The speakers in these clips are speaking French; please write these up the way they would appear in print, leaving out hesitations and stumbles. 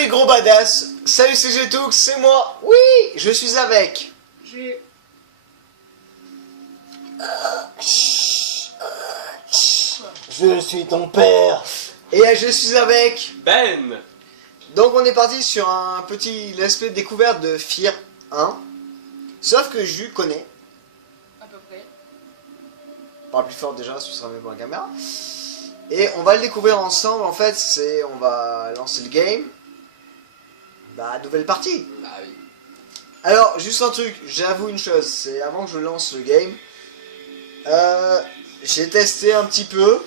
oui, gros badass. Salut, c'est Jetoux, c'est moi. Oui, je suis avec. J'ai... Je suis ton père. Et je suis avec Ben. Donc on est parti sur un petit let's play découverte de Fear 1. Sauf que je connais. à peu près. Parle plus fort déjà, ce sera mieux pour la caméra. Et on va le découvrir ensemble. En fait, on va lancer le game. Bah, nouvelle partie. Bah oui. Alors, juste un truc, j'avoue une chose, c'est avant que je lance le game, j'ai testé un petit peu,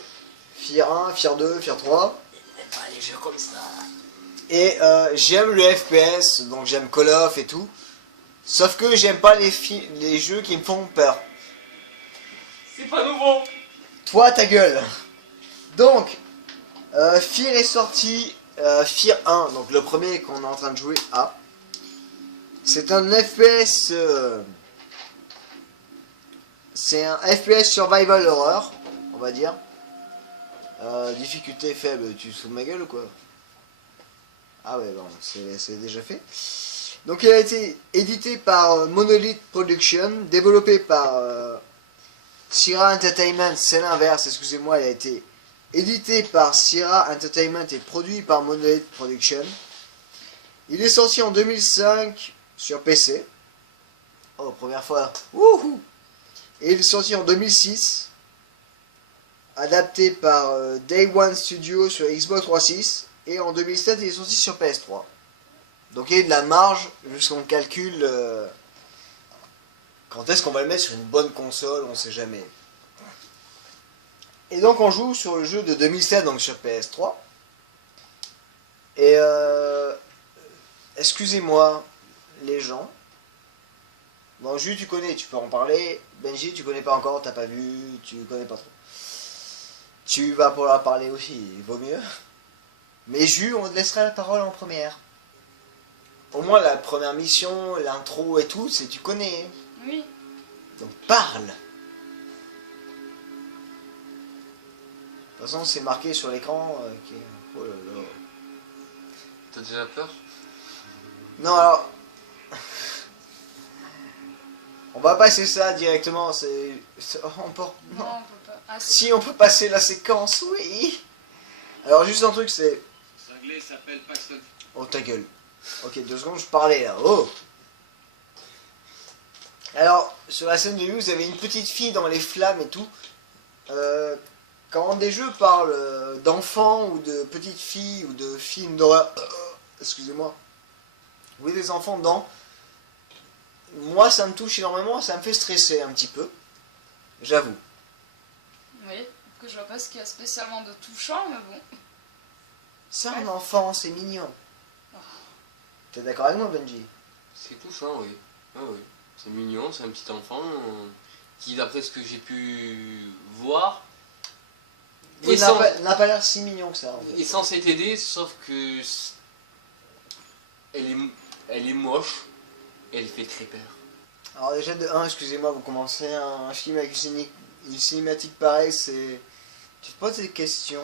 Fear 1, Fear 2, Fear 3, Les jeux comme ça. et j'aime le FPS, donc j'aime Call of et tout, sauf que j'aime pas les jeux qui me font peur. C'est pas nouveau. Toi, ta gueule. Donc, Fear est sorti, Fear 1, donc le premier qu'on est en train de jouer à. C'est un FPS, c'est un FPS survival horror, on va dire. Difficulté faible, tu te fous de ma gueule ou quoi? Ah ouais, bon, c'est déjà fait. Donc il a été édité par Monolith Production, développé par Sierra Entertainment, c'est l'inverse, excusez-moi, il a été édité par Sierra Entertainment et produit par Monolith Production. Il est sorti en 2005 sur PC. Oh, première fois. Wouhou! Et il est sorti en 2006. Adapté par Day One Studio sur Xbox 360. Et en 2007, il est sorti sur PS3. Donc il y a de la marge jusqu'on calcule quand est-ce qu'on va le mettre sur une bonne console, on sait jamais. Et donc on joue sur le jeu de 2007, donc sur PS3. Et excusez-moi, les gens. Bon, Jus, tu connais, tu peux en parler. Benji, tu connais pas encore, t'as pas vu, tu connais pas trop. Tu vas pouvoir parler aussi, il vaut mieux. Mais Jus, on te laissera la parole en première. Au moins, la première mission, l'intro et tout, c'est tu connais. Oui. Donc parle. De toute façon, c'est marqué sur l'écran. Oh là là. T'as déjà peur? Non, alors. On va passer ça directement. On peut... Non, on peut pas. Ah, Si on peut passer la séquence, oui. Alors juste un truc, c'est... Cinglé s'appelle Paxton. Oh ta gueule. Ok, 2 secondes, je parlais là. Oh. Alors, sur la scène de vue, vous avez une petite fille dans les flammes et tout. Quand des jeux parlent d'enfants ou de petites filles ou de films d'horreur... excusez-moi. Vous avez des enfants dedans. Moi, ça me touche énormément, ça me fait stresser un petit peu. J'avoue. Oui, que je vois pas ce qu'il y a spécialement de touchant, mais bon. C'est un enfant, c'est mignon. T'es d'accord avec moi, Benji? C'est touchant, oui. Ah oui. C'est mignon, c'est un petit enfant qui, d'après ce que j'ai pu voir, Il n'a pas l'air si mignon que ça. En fait. est censé t'aider, sauf que elle est moche et elle fait très peur. Alors déjà de 1, excusez-moi, vous commencez un film avec une cinématique pareille, c'est... Tu te poses des questions.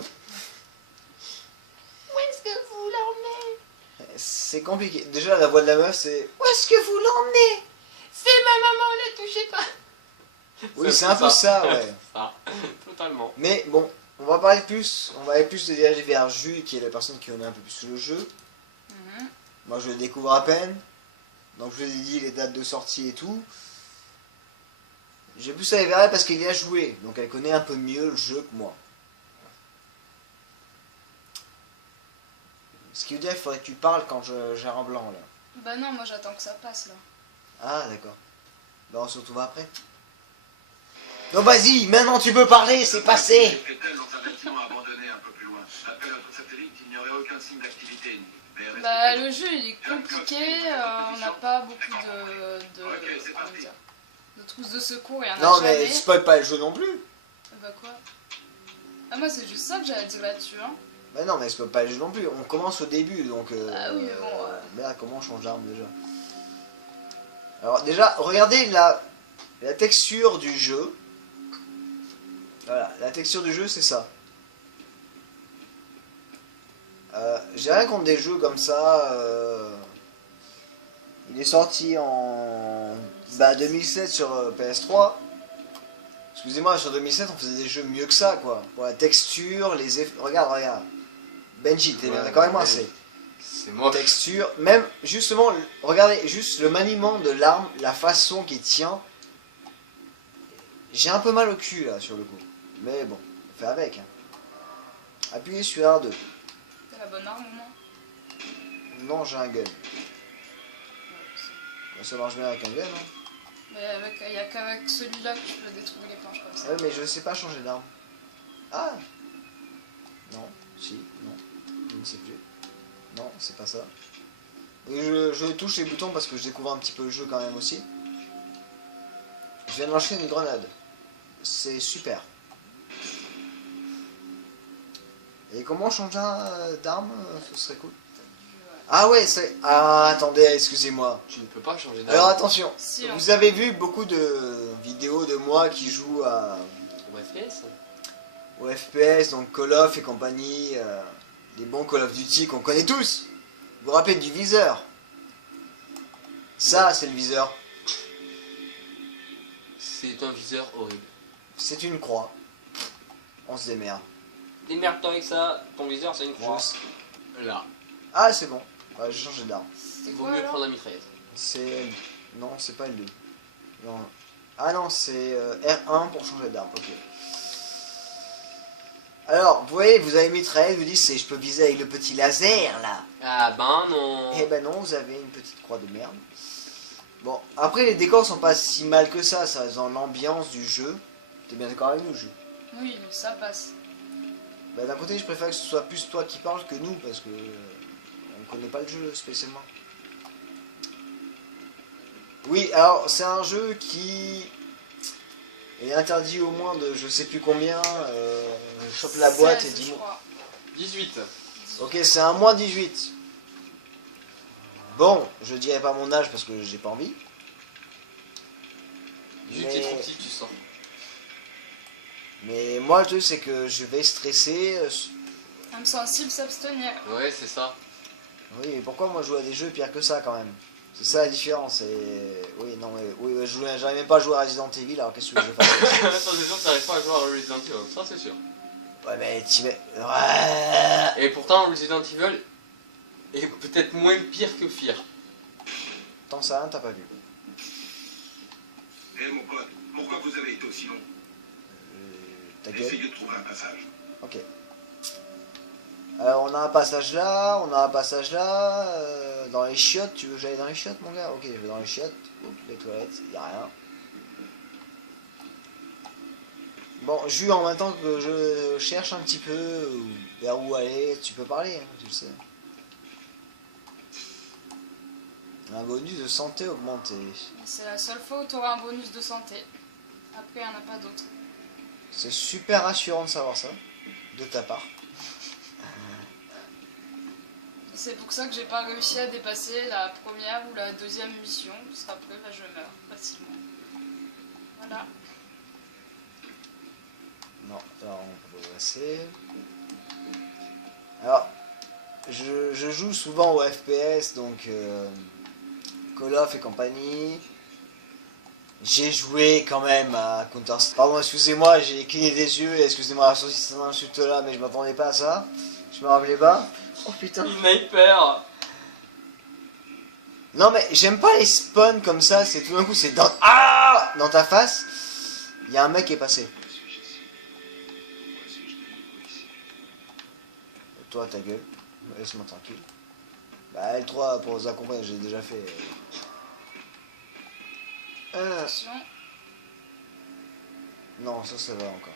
Où est-ce que vous l'emmenez? C'est compliqué. Déjà la voix de la meuf c'est... Où est-ce que vous l'emmenez? C'est ma maman, ne touchez pas. Oui, c'est un peu ça, ouais. Ça, totalement. Mais bon, on va aller plus se diriger vers Jules, qui est la personne qui connaît un peu plus le jeu. Moi je le découvre à peine. Donc je vous ai dit les dates de sortie et tout. J'ai plus aller vers elle parce qu'elle y a joué. Donc elle connaît un peu mieux le jeu que moi. Ce qui veut dire qu'il faudrait que tu parles quand j'ai un blanc là. Bah non, moi j'attends que ça passe là. Ah d'accord. Bah on se retrouve après. Non vas-y, maintenant tu peux parler, c'est passé. Fait-elle dans un bâtiment abandonné un peu plus loin? D'après notre satellite, il n'y aurait aucun signe d'activité. Bah le jeu il est compliqué, on n'a pas beaucoup de trousses de secours, il y en a Non jamais. mais spoil pas le jeu non plus. Bah quoi? Ah moi c'est juste ça que j'allais dire là-dessus hein. Bah non mais spoil pas le jeu non plus, on commence au début donc... Ah oui mais bon... Merde, comment on change d'arme déjà? Alors déjà, regardez la texture du jeu. Voilà, la texture du jeu c'est ça. J'ai rien contre des jeux comme ça. Il est sorti en 2007 sur PS3. Excusez-moi, sur 2007 on faisait des jeux mieux que ça quoi. Pour la texture, les effets. Regarde, regarde. Benji, t'es bien Ouais, d'accord avec moi, ouais. c'est C'est moche. texture. Même justement, regardez juste le maniement de l'arme, la façon qu'il tient. J'ai un peu mal au cul là sur le coup. Mais bon, on fait avec. Hein. Appuyez sur R2. T'as la bonne arme au moins? Non, j'ai un gun. Ouais, c'est- Ça marche bien avec un gun. Hein. Mais il n'y a qu'avec celui-là que tu peux détruire les planches comme ça. Ouais, mais je sais pas changer d'arme. Ah non, si, non, je ne sais plus. Non, c'est pas ça. Et je touche les boutons parce que je découvre un petit peu le jeu quand même aussi. Je viens de lâcher une grenade. C'est super. Et comment changer d'arme? Ce serait cool. Ah ouais, c'est... Ah, attendez, excusez-moi. Tu ne peux pas changer Alors d'arme. attention, Si, hein. vous avez vu beaucoup de vidéos de moi qui jouent Au FPS. au FPS, donc Call of et compagnie, les bons Call of Duty qu'on connaît tous. Vous vous rappelez du viseur? Ça, c'est le viseur. C'est un viseur horrible. C'est une croix. On se démerde. Démerde-toi avec ça. Ton viseur, c'est une croix. Je- Là. Ah, c'est bon. Ouais, j'ai changé d'arme. C'était Vaut quoi mieux alors? prendre la mitraillette. C'est... Non, c'est pas L2. Non. Ah non, c'est R1 pour changer d'arme. Ok. Alors, vous voyez, vous avez mitraillette, vous dites, je peux viser avec le petit laser, là. Ah ben non. Eh ben non, vous avez une petite croix de merde. Bon, après, les décors sont pas si mal que ça reste dans l'ambiance du jeu. T'es bien d'accord avec nous, jeu? Oui, ça passe. Bah, d'un côté, je préfère que ce soit plus toi qui parles que nous, parce que on connaît pas le jeu spécialement. Oui, alors, c'est un jeu qui est interdit au moins de je sais plus combien. Chope la boîte et 16, je dis-moi. crois. 18. Ok, c'est un moins 18. Bon, je dirais pas mon âge parce que j'ai pas envie. 18 t'es trop petit, tu sors. Mais moi, le truc, c'est que je vais stresser. Âme sensible, s'abstenir. Ouais, c'est ça. Oui, mais pourquoi moi je joue à des jeux pires que ça quand même? C'est ça la différence. Et... Oui, non, mais oui, j'arrive même pas à jouer à Resident Evil, alors qu'est-ce que je vais faire? Ça, c'est sûr que t'arrives pas à jouer à Resident Evil. Ça, c'est sûr. Ouais, mais tu mets. Ouais. Et pourtant, Resident Evil est peut-être moins pire que Fear. Tant ça, t'as pas vu. Eh mon pote, pourquoi vous avez été aussi long? Ta gueule. Essayez de trouver un passage. Ok. Alors, on a un passage là, on a un passage là. Dans les chiottes, tu veux que j'aille dans les chiottes, mon gars? Ok, je vais dans les chiottes. Oups, les toilettes, y a rien. Bon, Jus, en même temps que je cherche un petit peu vers où aller, tu peux parler, hein, tu le sais. Un bonus de santé augmenté. C'est la seule fois où tu auras un bonus de santé. Après, il n'y en a pas d'autres. C'est super rassurant de savoir ça, de ta part. C'est pour ça que j'ai pas réussi à dépasser la première ou la deuxième mission, parce qu'après, bah, je meurs facilement. Voilà. Non, alors on peut passer. Alors, je joue souvent au FPS, donc Call of et compagnie. J'ai joué quand même à Counter-Strike. Pardon, excusez-moi, j'ai cligné des yeux, et excusez-moi si c'est un insulte là, mais je m'attendais pas à ça. Je me rappelais pas. Oh putain. Sniper. Non mais j'aime pas les spawns comme ça, c'est tout d'un coup c'est dans... Ah dans ta face. Il y a un mec qui est passé. Toi ta gueule, laisse-moi tranquille. Bah L3 pour vous accompagner, j'ai déjà fait. Attention. Non, ça va encore.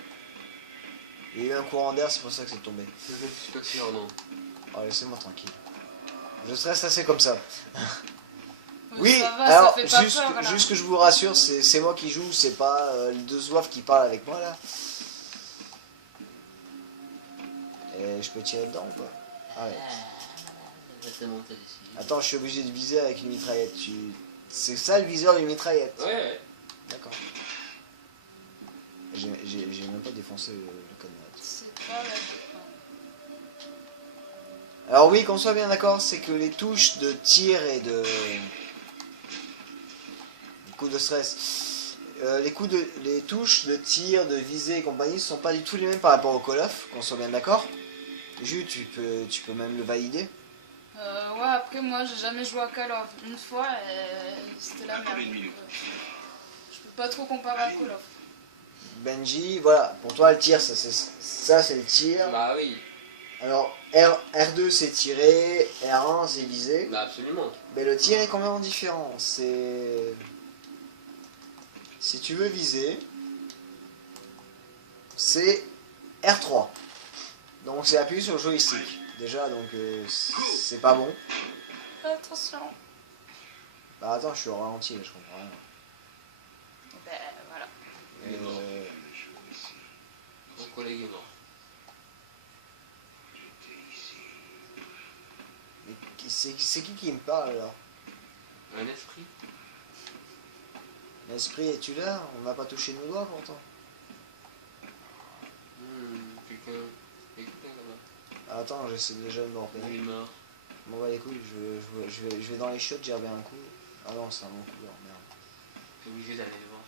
Il y a eu un courant d'air, c'est pour ça que c'est tombé. Je suis pas sûr, non. Oh, laissez-moi tranquille. Je stresse assez comme ça. Oui, ça va, alors, ça fait pas juste, peur, là. juste que je vous rassure, c'est moi qui joue, c'est pas les deux zouaves qui parlent avec moi là. Et je peux tirer dedans ou pas? Ah ouais. Je vais te monter ici. Attends, je suis obligé de viser avec une mitraillette. C'est ça le viseur d'une mitraillette? Ouais, ouais. D'accord. J'ai même pas défoncé le code. C'est pas la... Alors oui, qu'on soit bien d'accord, c'est que les touches de tir et de... coups de stress. Les touches de tir, de visée et compagnie sont pas du tout les mêmes par rapport au Call of, qu'on soit bien d'accord. Jus, tu peux même le valider. Ouais, après moi j'ai jamais joué à Call of une fois et c'était la merde. Attendez une donc, minute. je peux pas trop comparer à Call of. Benji, voilà, pour toi le tir, ça c'est le tir. Bah oui, Alors R2 c'est tirer, R1 c'est viser. bah absolument. Mais le tir est quand même différent. C'est... Si tu veux viser, c'est R3. Donc c'est appuyer sur le joystick. Déjà, donc c'est pas bon. Attention. Bah attends, je suis au ralenti là, je comprends rien. Ben voilà. Euh, Mon collègue est mort. mais c'est qui me parle là? Un esprit. L'esprit, es-tu là? On n'a pas touché nos doigts pourtant. Quelqu'un. Quelqu'un là-bas. Ah, attends, j'essaie déjà de me repérer. Il est mort. Bon bah les couilles, je vais dans les chiottes, j'y reviens un coup. Ah non, c'est un bon coup, merde. T'es obligé d'aller le voir.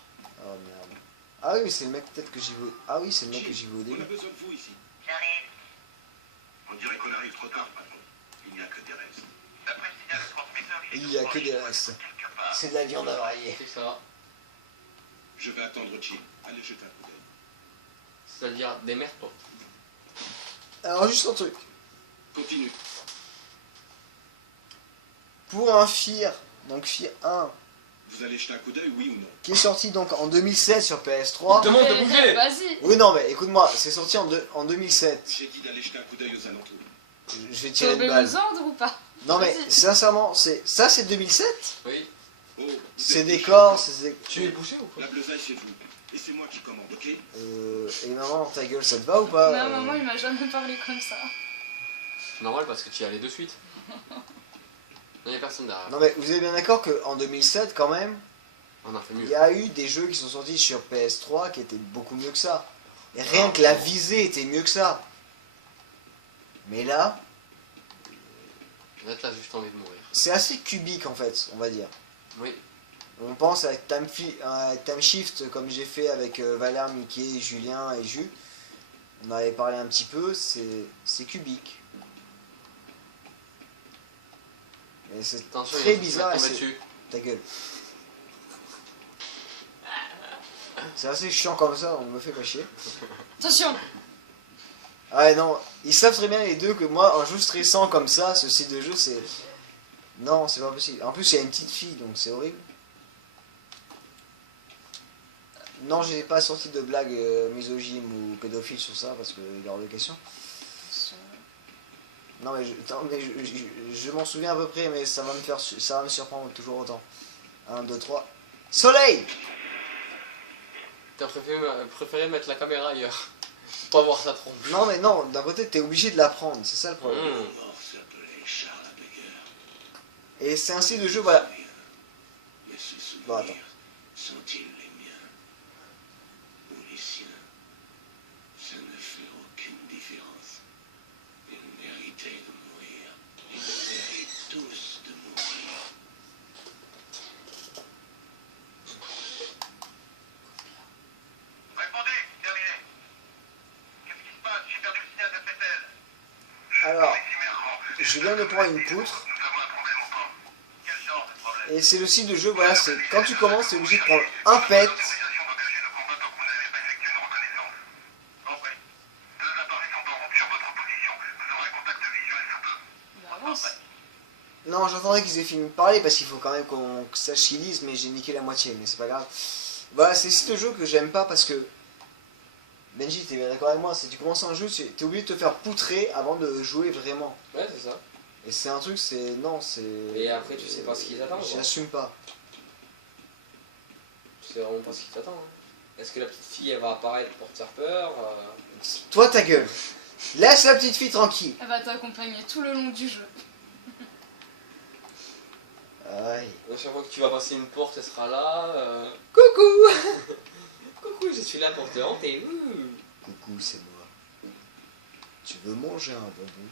Oh merde. Ah oui, mais c'est le mec peut-être que j'y vais. Ah oui, c'est le mec que j'y vais au On début. a besoin de vous ici. J'arrive. On dirait qu'on arrive trop tard, patron. Il n'y a que des restes. D'après le signal de transmetteur, Il y a que des restes. quelque part. C'est de la viande avariée. C'est ça. Je vais attendre Jim. Allez jeter un coup d'œil. C'est-à-dire, démerde-toi. Alors juste un truc. Continue. Pour un FIR, donc FIR 1, Vous allez jeter un coup d'œil, oui ou non? qui est sorti donc en 2007 sur PS3. Demande de bouger. Vas-y. Oui non mais écoute-moi, c'est sorti en 2007. J'ai dit d'aller jeter un coup d'œil aux alentours. Je vais Tu tirer une obéis balle. aux ordres ou pas? Non mais Vas-y. sincèrement, ça c'est 2007. Oui. Oh, vous C'est êtes des touché. corps, c'est des... Tu es bouché ou quoi? La bleusaille, c'est vous. Et c'est moi qui commande, ok? Et maman, ta gueule, ça te va ou pas? Non, maman il m'a jamais parlé comme ça. C'est normal parce que tu y allais de suite. Il n'y a personne derrière. Non mais vous êtes bien d'accord qu'en 2007 quand même, On a fait il mieux. y a eu des jeux qui sont sortis sur PS3 qui étaient beaucoup mieux que ça. Et rien Ah, que la bon. visée était mieux que ça. Mais là, Là, t'as juste envie de mourir. c'est assez cubique en fait, on va dire. Oui. On pense à Time Shift comme j'ai fait avec Valère, Mickey, Julien et Jus. On avait parlé un petit peu, c'est cubique. Et c'est Attention, très il bizarre. va et tomber c'est- dessus. Ta gueule. C'est assez chiant comme ça, on me fait pas chier. Attention. Ah ouais, non, ils savent très bien les deux que moi, un jeu stressant comme ça, ce style de jeu, c'est... Non, c'est pas possible. En plus, il y a une petite fille, donc c'est horrible. Non, j'ai pas sorti de blague misogyne ou pédophile sur ça, parce que il est hors de question. Non, mais je m'en souviens à peu près, mais ça va me surprendre toujours autant. 1, 2, 3. Soleil! T'as préféré mettre la caméra ailleurs. Pour pas voir sa trompe. Non, mais non, d'un côté, t'es obligé de la prendre, c'est ça le problème. Mort s'appelait Charles Becker. Et c'est un style de jeu, voilà. Mais ces souvenirs Bon, attends. sont-ils les miens? Ou les siens? Ça ne fait aucune différence. Ils méritaient de mourir. Ils méritaient tous de mourir. Répondez, terminé. Qu'est-ce qui se passe? J'ai perdu le signal d'Appetel. Alors, je viens de prendre une poutre. Nous avons un problème au camp. Quel genre de problème? Et c'est le style de jeu, voilà, c'est quand tu commences, t'es obligé de prendre un pet. L'autorisation d'engager le combat tant que vous n'avez pas effectué une reconnaissance. Compris. Deux appareils sont en route sur votre position. Vous aurez contact visuel sous peu. Il avance. Non, j'attendais qu'ils aient fini de parler parce qu'il faut quand même qu'on sache qu'ils lisent, mais j'ai niqué la moitié, mais c'est pas grave. Voilà, c'est le style de jeu que j'aime pas parce que. Benji, t'es bien d'accord avec moi, c'est tu commences un jeu, t'es obligé de te faire poutrer avant de jouer vraiment. Ouais, c'est ça. Et c'est un truc, c'est. Non, c'est. Et après, tu sais pas ce qui t'attend, quoi. J'assume pas. Tu sais vraiment pas ce qui t'attend. Hein. Est-ce que la petite fille, elle va apparaître pour te faire peur Toi, ta gueule. Laisse la petite fille tranquille. Elle va t'accompagner tout le long du jeu. Aïe. À chaque fois que tu vas passer une porte, elle sera là. Coucou. Coucou, je suis là pour te hanter. Ouh. Coucou, c'est moi. Tu veux manger un bonbon?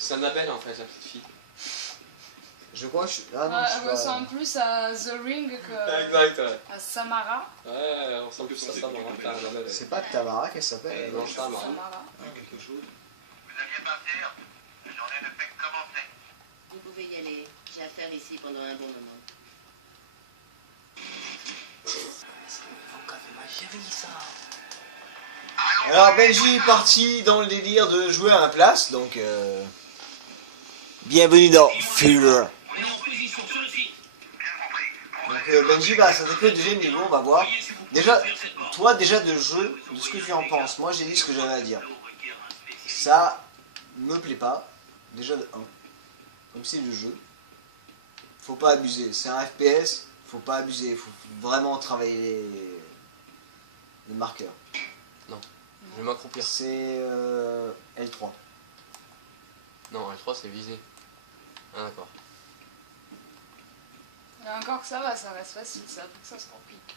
C'est Annabelle en fait, la petite fille. Je crois que je... Ah non, Ouais, je elle suis pas... ressemble plus à The Ring que Exact, ouais. à Samara. Ouais, elle ressemble plus à ça, maman, qu'à Annabelle. C'est pas Tamara qu'elle s'appelle. Non, ça, marrant. Samara. Quelque chose? Vous alliez partir? La journée ne fait que commencer. Vous pouvez y aller. J'ai affaire ici pendant un bon moment. Alors Benji est parti dans le délire de jouer à ma place, donc bienvenue dans Fear. On est en position sur le fil. Donc Benji va s'attaquer au deuxième niveau, on va voir. Déjà, toi déjà de jeu, de ce que tu en penses, moi j'ai dit ce que j'avais à dire. Ça me plaît pas, déjà de 1. Comme c'est le jeu, faut pas abuser, c'est un FPS, faut pas abuser, faut vraiment travailler les marqueurs. Je vais m'accroupir. C'est L3. Non, L3 c'est visé. Ah d'accord. Et encore que ça va, ça reste facile, ça, faut que ça se complique.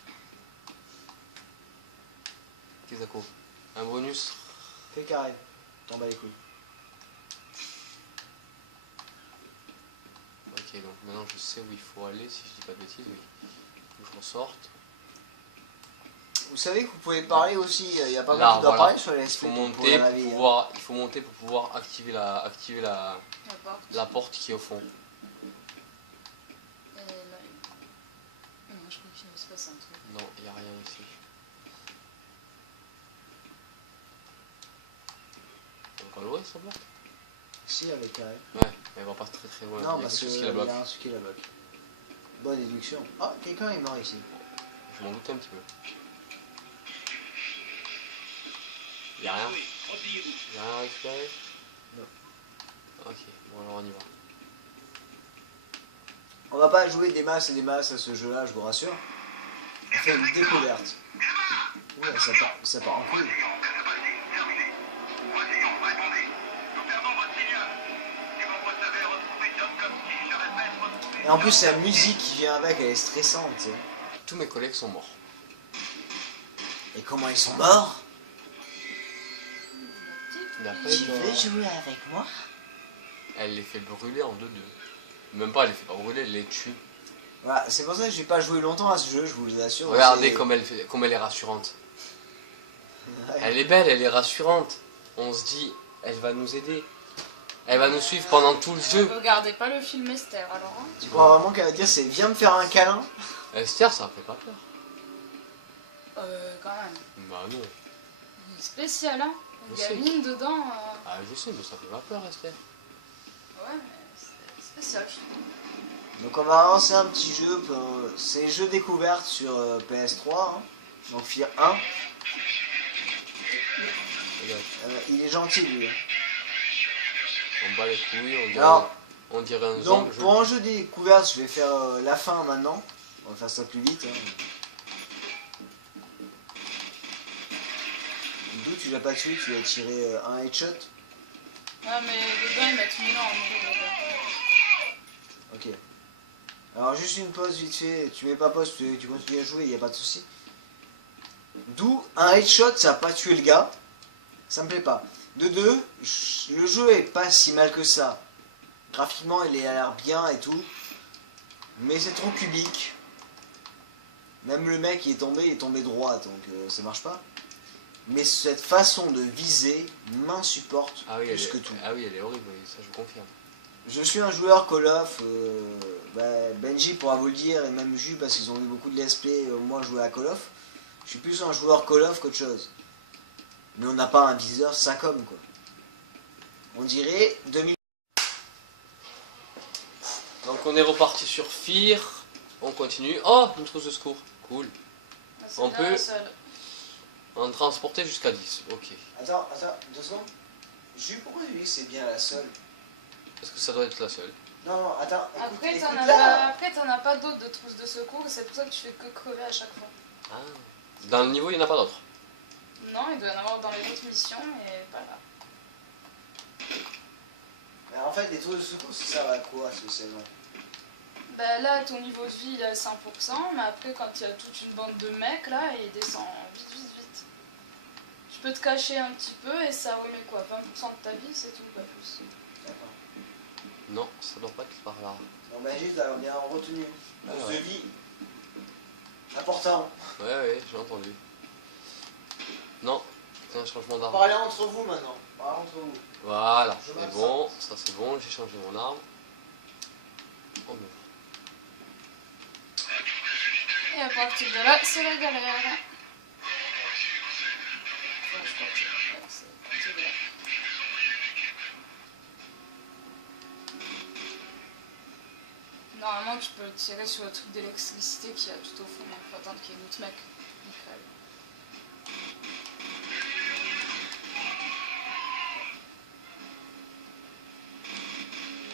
Kezako. Un bonus. Fais carré, t'en bats les couilles. Ok, donc maintenant je sais où il faut aller, si je dis pas de bêtises, oui. Faut que je m'en sorte. Vous savez que vous pouvez parler aussi, il y a pas Là, mal qui doit voilà. parler sur les Il faut SP monter pour pouvoir, il faut monter pour pouvoir activer La porte. la porte qui est au fond. Et là, non, je crois qu'il se passe un truc. Non, il n'y a rien ici. On va l'ouvrir cette porte? Si, avec carré. Ouais, mais elle va pas très très loin. Non, il y a parce quelque qu'il chose y qui la bloque. a un truc qui la bloque. Bonne déduction. Oh, quelqu'un est mort ici. Je m'en doutais un petit peu. Il y a rien? Oui, repliez-vous. Il y a rien à récupérer? Non. Ok, bon alors on y va. On va pas jouer des masses et des masses à ce jeu-là, je vous rassure. On fait une découverte. Ouais, ça part en couille. Voici, répondez. Nous perdons votre signal. Si vous recevez, retrouvez John Kopski. Je répète, retrouvez... Et en plus, la musique qui vient avec, elle est stressante, tu sais. Tous mes collègues sont morts. Et comment ils sont morts? Mais après, Tu veux jouer avec moi? elle les fait brûler en 2-2. Même pas, elle les fait pas brûler, elle les tue. Voilà, c'est pour ça que j'ai pas joué longtemps à ce jeu, je vous l'assure. Regardez c'est- comme elle est rassurante. Ouais. Elle est belle, elle est rassurante. On se dit, elle va nous aider. Elle va nous suivre pendant tout le jeu. Regardez pas le film Esther alors, hein. Tu crois vraiment qu'elle va dire c'est viens me faire un câlin? Esther, ça fait pas peur. Quand même. Bah non. Il est spécial, hein. Je Il sais. gamine dedans. Ah je sais, mais ça fait pas peur Esther. Ouais, mais c'est spécial, je trouve. Donc on va lancer un petit jeu, c'est jeu découverte sur PS3, hein. Donc Fear 1. Regarde, Il est gentil lui. Hein. on bat les couilles, Alors, on dirait un donc zombie. pour un jeu découverte, je vais faire la fin maintenant. On va faire ça plus vite. Hein. D'où tu l'as pas tué, tu lui as tiré un headshot. Ouais, mais dedans, ils mettent 1000 ans à mourir. Ok. Alors juste une pause vite fait, tu mets pas pause, tu continues à jouer, il n'y a pas de souci. D'où un headshot, ça n'a pas tué le gars. Ça me plaît pas. De deux, le jeu est pas si mal que ça. Graphiquement, il a l'air bien et tout. Mais c'est trop cubique. Même le mec il est tombé droit, donc ça marche pas. Mais cette façon de viser m'insupporte Ah oui, plus que tout. Ah oui, elle est horrible, oui, ça je confirme. Je suis un joueur Call of, Benji pourra vous le dire, et même Jus parce qu'ils ont eu beaucoup de let's play, moi jouer à Call of. Je suis plus un joueur Call of qu'autre chose. Mais on n'a pas un viseur SACOM quoi. On dirait 2000. Donc on est reparti sur Fear. On continue. Oh, une trousse de secours. Cool. C'est On bien peut- la seule. On transportait jusqu'à 10. Ok. Attends, 2 secondes. Jus, pourquoi tu dis que c'est bien la seule? Parce que ça doit être la seule. Non, attends. Après, écoute t'en as pas d'autres de trousses de secours, et c'est pour ça que tu fais que crever à chaque fois. Ah. Dans le niveau, il n'y en a pas d'autres. Non, il doit y en avoir dans les autres missions, mais pas là. Mais en fait, les trous de secours, ça sert à quoi spécialement? Bah là, ton niveau de vie il est à 100%, mais après, quand il y a toute une bande de mecs, là, il descend vite, vite, vite. Tu peux te cacher un petit peu et ça remet quoi, 20% de ta vie, c'est tout, pas plus. D'accord. Non, ça doit pas être par là. Non, mais j'ai bien retenu. Ah, On ouais. se dit. Important. Ouais, j'ai entendu. Non, c'est un changement d'arme. Parlez entre vous maintenant. Parlez entre vous. Voilà, Je c'est vois bon, ça c'est bon, j'ai changé mon arme. Oh, mais... Et à partir de là, c'est la galère. Enfin, je crois que ouais, c'est à partir de là. Normalement, tu peux tirer sur le truc d'électricité qu'il y a tout au fond, mais il faut attendre qu'il y ait d'autres mecs. Nickel.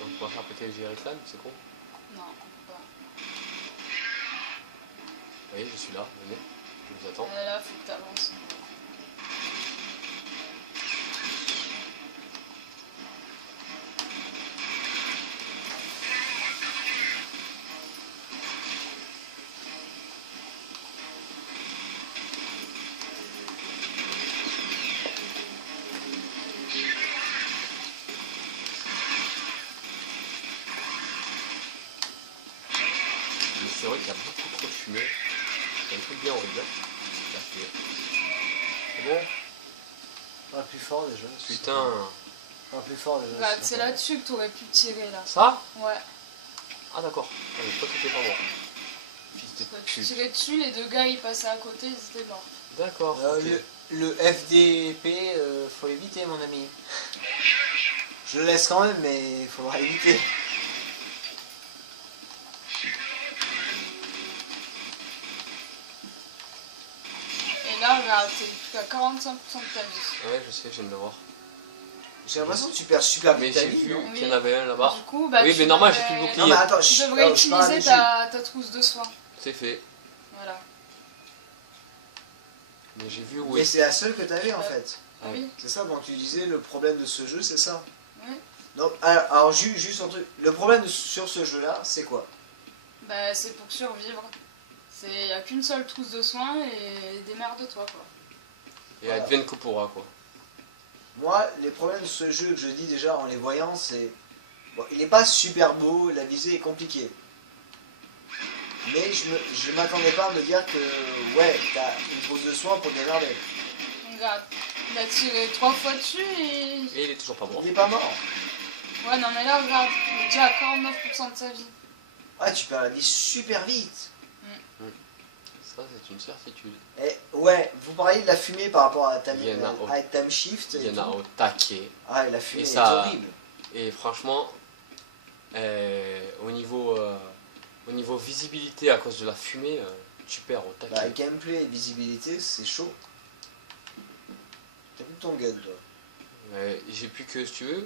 On pourra faire péter les Jerrycan, c'est con. Non, on peut pas. Oui, je suis là, venez, je vous attends. Là, faut que t'avances. Mais c'est vrai qu'il y a beaucoup trop de fumée. C'est un truc bien horrible. La fumée. C'est bon. Pas plus fort déjà. Putain. Pas plus fort déjà. Regarde, c'est là-dessus que t'aurais pu tirer là. Ça? Ouais. Ah d'accord. Ah, mais toi t'étais pas mort. Fils de Quand tu pute. tirais dessus, les deux gars ils passaient à côté, ils étaient morts. D'accord. ok. Le FDP, faut éviter mon ami. Je le laisse quand même, mais il faudra éviter. Et là, regarde, t'es plus qu'à 45% de ta vie. Ouais, je sais, je viens de le voir. J'ai l'impression que tu perds super Mais vite ta j'ai vie. vu non qu'il y en avait un là-bas. Du coup, bah, Oui, tu mais normal, j'ai devrais- plus de bouclier. Non mais attends, Tu devrais je parle utiliser dessus. ta trousse de soins. C'est fait. Voilà. Mais j'ai vu où Mais est. c'est la seule que t'avais en fait. Ouais. Oui. C'est ça dont tu disais le problème de ce jeu, c'est ça. Oui. Donc, alors juste un truc. Le problème sur ce jeu-là, c'est quoi? Bah, c'est pour survivre. Il n'y a qu'une seule trousse de soins et démerde-toi quoi. Et advienne que pourra quoi. Moi, les problèmes de ce jeu que je dis déjà en les voyant, c'est... Bon, il n'est pas super beau, la visée est compliquée. Mais je m'attendais pas à me dire que, ouais, t'as une trousse de soins pour démerder. Regarde, il a tiré 3 fois dessus et... Et il est toujours pas mort. Il n'est pas mort. Ouais, non mais là, regarde, il est déjà à 49% de sa vie. Ouais, tu perds la vie super vite. Ça c'est une certitude. Et ouais, vous parliez de la fumée par rapport à Il y en a au- à Time Shift. Il et y en a tout. au taquet. Ah, et la fumée Et est ça- horrible. Et franchement, au niveau visibilité à cause de la fumée, tu perds au taquet. Bah, gameplay et visibilité, c'est chaud. T'as plus ton gun, toi. J'ai plus que, si tu veux,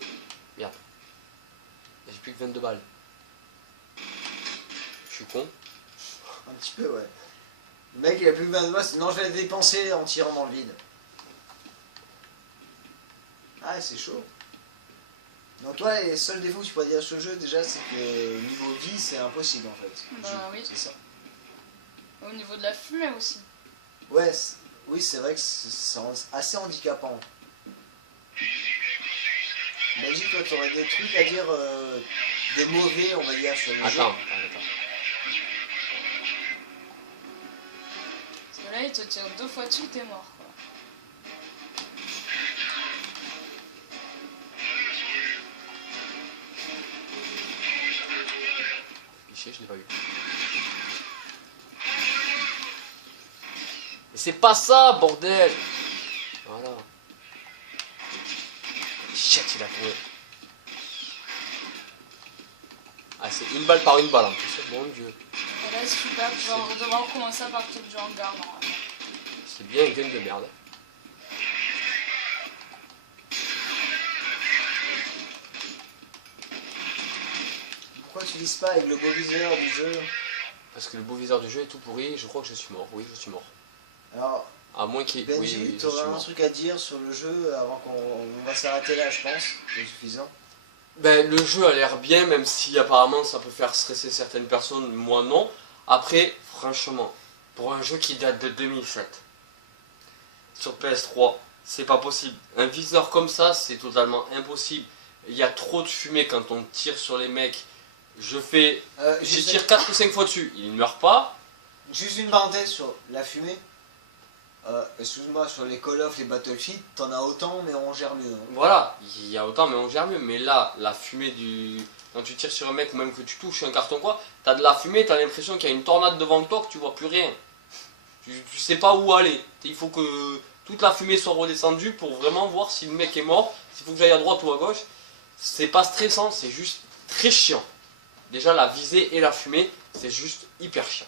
merde. J'ai plus que 22 balles. Je suis con. Un petit peu, ouais. Le mec, il a plus que 20 balles, non, je vais les dépenser en tirant dans le vide. Ah, c'est chaud. Donc toi, les seuls défauts que tu pourrais dire à ce jeu, déjà, c'est que niveau vie, c'est impossible, en fait. Bah oui. C'est ça. Au niveau de la fumée aussi. Ouais, oui, c'est vrai que c'est assez handicapant. Magic, toi, t'aurais des trucs à dire, des mauvais, on va dire, sur le jeu. Attends. Parce que là, il te tire 2 fois dessus, t'es mort quoi. Fichier, je l'ai pas vu. Mais c'est pas ça, bordel! Voilà. Shit, il a trouvé. Ah, c'est une balle par une balle en plus, mon dieu. Et là, super, tu vas devoir recommencer à partir du hangar normalement. C'est bien une gun de merde. Pourquoi tu vises pas avec le beau viseur du jeu? Parce que le beau viseur du jeu est tout pourri, je crois que je suis mort. Oui, je suis mort. Alors, À moins qu'il y ait... Benji, oui, je suis t'aurais un mort. truc à dire sur le jeu avant qu'on va s'arrêter là, je pense. C'est suffisant. Ben, le jeu a l'air bien, même si apparemment ça peut faire stresser certaines personnes, moi non. Après, franchement, pour un jeu qui date de 2007, sur PS3, c'est pas possible. Un viseur comme ça, c'est totalement impossible. il y a trop de fumée quand on tire sur les mecs. J'y Juste, tire 4 ou 5 fois dessus, ils ne meurent pas. juste une parenthèse sur la fumée. Excuse-moi, sur les Call of, les Battlefield, t'en as autant, mais on gère mieux. Hein. Voilà, il y a autant, mais on gère mieux. Mais là, la fumée quand tu tires sur un mec, ou même que tu touches un carton quoi, t'as de la fumée, t'as l'impression qu'il y a une tornade devant toi, que tu vois plus rien. Tu sais pas où aller. Il faut que toute la fumée soit redescendue pour vraiment voir si le mec est mort, s'il faut que j'aille à droite ou à gauche. C'est pas stressant, c'est juste très chiant. Déjà, la visée et la fumée, c'est juste hyper chiant.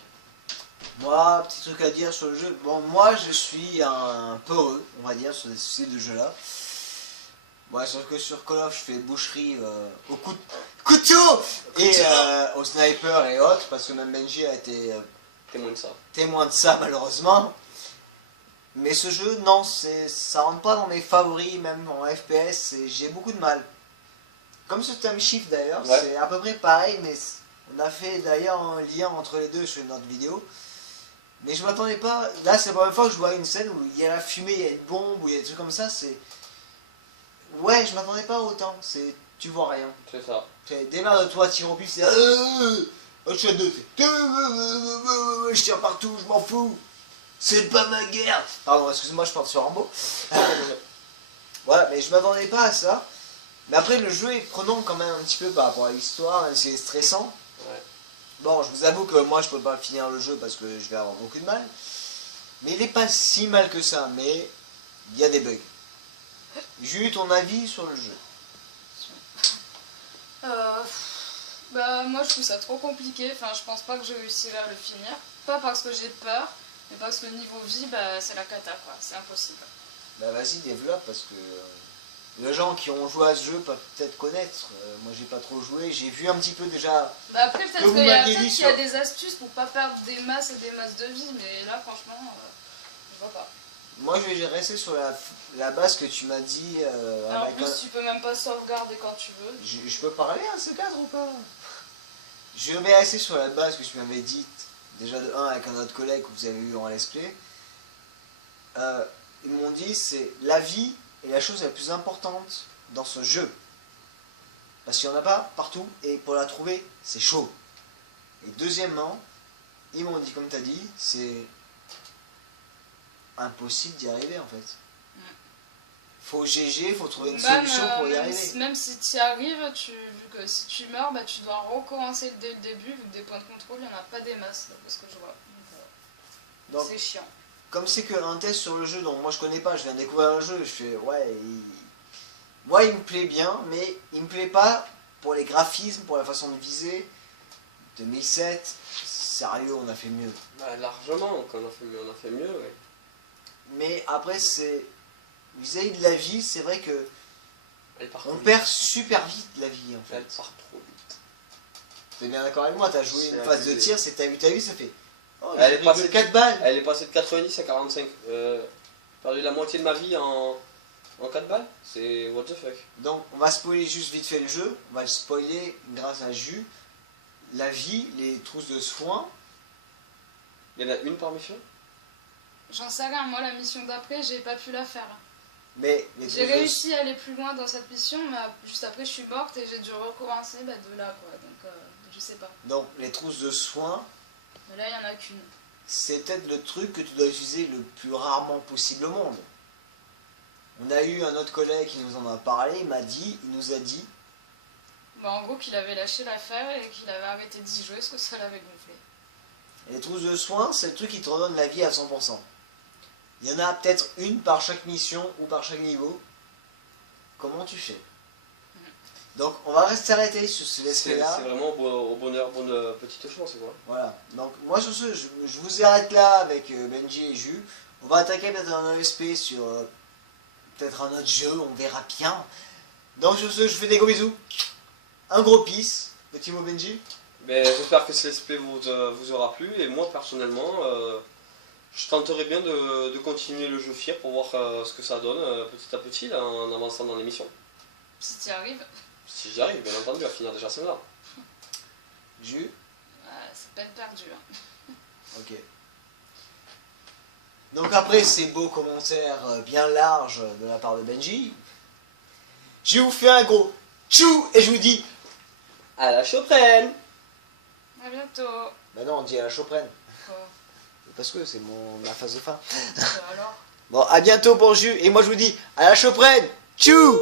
Moi, petit truc à dire sur le jeu. Bon, moi, je suis un peu heureux, on va dire, sur ces style de jeu-là. Ouais, sauf que sur Call of, je fais boucherie au couteau et au sniper et autres, parce que même Benji a été Témoin de ça. témoin de ça, malheureusement. Mais ce jeu, non, ça rentre pas dans mes favoris, même en FPS, et j'ai beaucoup de mal. Comme ce Time Shift d'ailleurs, Ouais. c'est à peu près pareil, mais on a fait d'ailleurs un lien entre les deux sur une autre vidéo. Mais je m'attendais pas, là c'est la première fois que je vois une scène où il y a la fumée, il y a une bombe, où il y a des trucs comme ça, c'est... Ouais, je m'attendais pas autant, tu vois rien. C'est ça. Démerde-toi, tire au pif, c'est... Je tire partout, je m'en fous. C'est pas ma guerre. Pardon, excuse-moi, je porte sur Rambo. Voilà, mais je m'attendais pas à ça. Mais après, le jeu est prenant quand même un petit peu par rapport à l'histoire, même si c'est stressant. Ouais. Bon, je vous avoue que moi, je peux pas finir le jeu parce que je vais avoir beaucoup de mal. Mais il est pas si mal que ça, mais il y a des bugs. J'ai eu ton avis sur le jeu. Bah moi je trouve ça trop compliqué, enfin je pense pas que je réussirai à le finir. Pas parce que j'ai peur, mais parce que niveau vie, bah c'est la cata quoi, c'est impossible. Bah vas-y, développe parce que les gens qui ont joué à ce jeu peuvent peut-être connaître. Moi, j'ai pas trop joué. J'ai vu un petit peu déjà. Bah après peut-être Que vous qu'il y a, m'aviez peut-être dit qu'il y a sur- des astuces pour pas perdre des masses et des masses de vie, mais là franchement, je vois pas. Moi, je vais rester sur la base que tu m'as dit. Alors, en avec plus un- tu peux même pas sauvegarder quand tu veux. Je peux parler à ce cadre ou pas? Je vais rester sur la base que tu m'avais dite. Déjà de 1 avec un autre collègue que vous avez eu en let's play. Ils m'ont dit c'est la vie est la chose la plus importante dans ce jeu. Parce qu'il n'y en a pas partout et pour la trouver, c'est chaud. Et deuxièmement, ils m'ont dit, comme tu as dit, c'est impossible d'y arriver en fait. Faut GG, faut trouver une solution pour y arriver. Même si tu y arrives, vu que si tu meurs, bah, tu dois recommencer dès le début, vu que des points de contrôle, il n'y en a pas des masses, d'après ce que je vois. Donc, C'est chiant. comme c'est qu'un test sur le jeu, donc moi je connais pas, je viens de découvrir le jeu, je fais ouais, moi il me plaît bien, mais il me plaît pas pour les graphismes, pour la façon de viser. 2007, sérieux, on a fait mieux. Bah, largement, quand on a fait mieux, ouais. Mais après, c'est vis-à-vis de la vie, c'est vrai que Elle part on trop vite. perd super vite la vie en fait. Elle part trop vite. T'es bien d'accord avec moi, t'as joué C'est une phase de abusé. tir, c'est t'as vu, ça fait. Oh, Elle j'ai est pris passée que de- 4 balles. Elle est passée de 90 à 45. Perdu la moitié de ma vie en 4 balles. C'est what the fuck. Donc on va spoiler juste vite fait le jeu, on va le spoiler grâce à Jus. La vie, les trousses de soins. Il y en a une par mission. J'en sais rien, moi la mission d'après, j'ai pas pu la faire. Mais les J'ai trousses de- réussi à aller plus loin dans cette mission, mais juste après je suis morte et j'ai dû recommencer bah, de là quoi, donc je sais pas. Donc les trousses de soins, Mais là il y en a qu'une. c'est peut-être le truc que tu dois utiliser le plus rarement possible au monde. On a eu un autre collègue qui nous en a parlé, il nous a dit, Bah, en gros qu'il avait lâché l'affaire et qu'il avait arrêté d'y jouer parce que ça l'avait gonflé. les trousses de soins, c'est le truc qui te redonne la vie à 100%. Il y en a peut-être une par chaque mission ou par chaque niveau. Comment tu fais? Donc on va rester arrêté sur ce C'est là. vraiment au bonheur, bonne petite chance, quoi. Voilà. Donc moi sur ce, je vous arrête là avec Benji et Jus. On va attaquer peut-être un ESP sur peut-être un autre jeu, on verra bien. Donc sur ce, je vous fais des gros bisous. Un gros peace. Petit mot Benji. Mais j'espère que ce LSP vous aura plu. Et moi, personnellement, je tenterai bien de continuer le jeu Fear pour voir ce que ça donne petit à petit là, en avançant dans l'émission. Si tu y arrives, Si j'y arrive, bien entendu, à finir déjà celle-là. Jus. c'est peine perdue. Hein. Ok. Donc après ces beaux commentaires bien larges de la part de Benji, je vous fais un gros tchou, et je vous dis À la choprenne. À bientôt. bah non, on dit à la choprenne. Quoi Parce que c'est ma phase de fin. Alors Bon, à bientôt pour Jus. Et moi je vous dis à la choprenne. Tchou.